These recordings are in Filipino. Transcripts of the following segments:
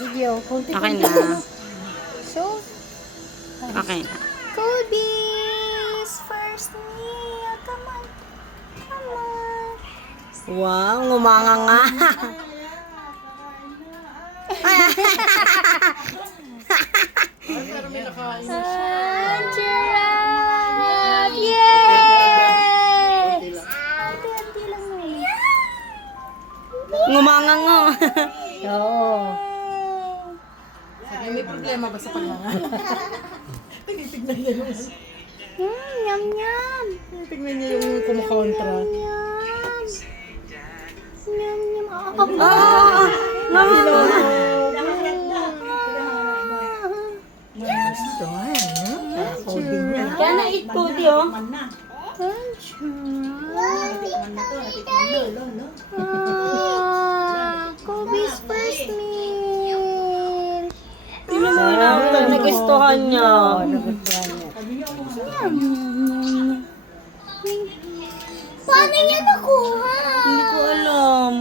Video. Okay na. So, Okay na. Kobe's first meal. Come on. Come on. Wow, ngumanga nga. Ang sarap! Yay! Ate lang mo eh. Ngumanga nga. Oo. May problema ba sa pagmanga? Tinitignan niya yung... Yum, yum. Tignan niya yung kumukontra. Yum. Yum, yum. Kaya na-eat ko, di oh. Kobe's first meal. Tingnan mo na, nagustuhan niya. Paano niya nakuha? Hindi ko alam.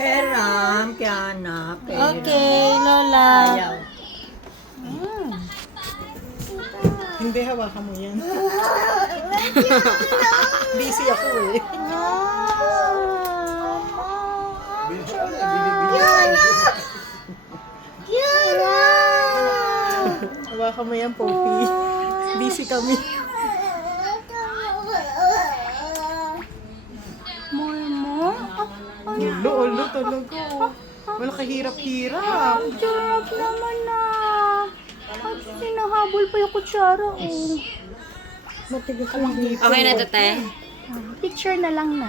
Peram, Kiana, Okay, Lola. Hindi, hawakan mo yan. Busy ako eh. Hawakan mo yan, Poppy. Busy kami. Mo? Ulo talaga. Wala kahirap-hirap. Sarap naman na. At sinahabol pa yung kutsara. Oh. Matigas lang dito. Okay na to, te. Picture na lang na.